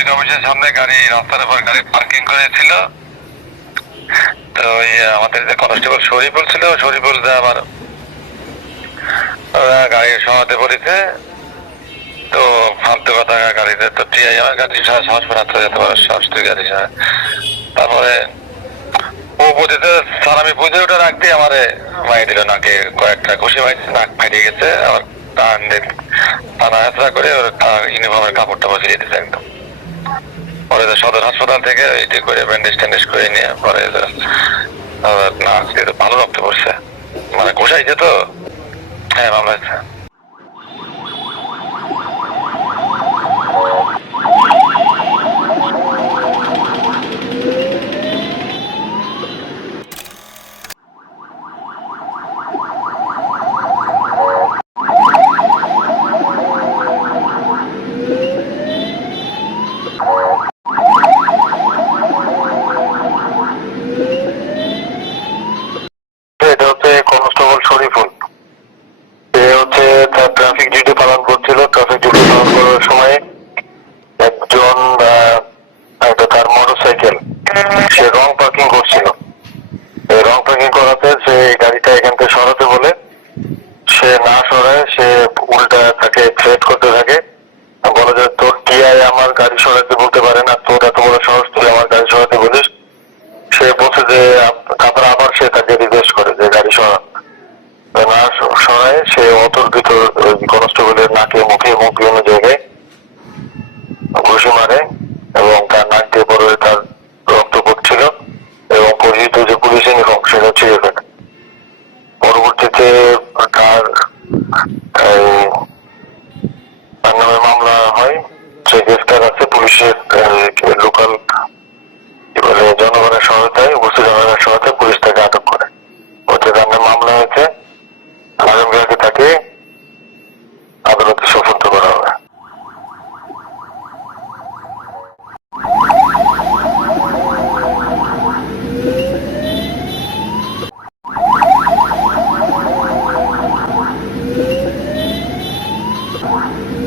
Traffic অফিসের সামনে গাড়ি, রাস্তার উপর গাড়ি পার্কিং করেছিল। তো ওই আমাদের যে কনস্টেবল শরীফুল ছিল, শরীফুল যে আবার গাড়ির সমাতে পড়েছে তো ফালতু কথা, গাড়িতে তো টিআই আমার গাড়ি সাহস বাড়াতে যেতে পারে, সাহস তুই গাড়ি। তারপরে ও বুঝেছে স্যার, আমি বুঝে ওটা রাখতে আমারে মাই দিল, নাকে কয়েকটা ঘুষি মাইছে, নাক ফাইটে গেছে, আবার টান টানা করে ওর ইউনিফর্মের কাপড়টা বসিয়ে দিয়েছে একদম। পরে সদর হাসপাতাল থেকে এটি করে ব্যান্ডেজ ট্যান্ডেজ করে নিয়ে পরে না ভালো রক্ত পড়ছে। মানে কোষাইছে তো? হ্যাঁ ভালো হয়েছে এটা হচ্ছে কনস্টেবল শরীফুল সে হচ্ছে তার ট্রাফিক ডিউটি পালন করছিল ট্রাফিক ডিউটি পালন করার সময় একজন আহ, একটা তার মোটর সাইকেল সে রং পার্কিং করছিল এই রং পার্কিং করাতে সে এই গাড়িটা এখান থেকে সরাতে বলে সে না সরায় সে উল্টা তাকে থ্রেট করতে থাকে বলে যে তোর টিআই আমার গাড়ি সরাতে বলতে পারে না। তোর এত বড় সাহস, তুই আমার গাড়ি সরাতে বলিস? সে বলছে যে তারপরে আবার সে তাকে রিকোয়েস্ট করে যে, গাড়ি সরা। না সরায়, সে অতর্কিত কনস্টেবলের নাকে মুখে, মুখ বিভিন্ন জায়গায় ঘুষি মারে এবং তার নাক দিয়ে পরে তার রক্ত পড়ছিল এবং পরিচিত যে পুলিশ ইউনিফর্ম সেটা ছিঁড়ে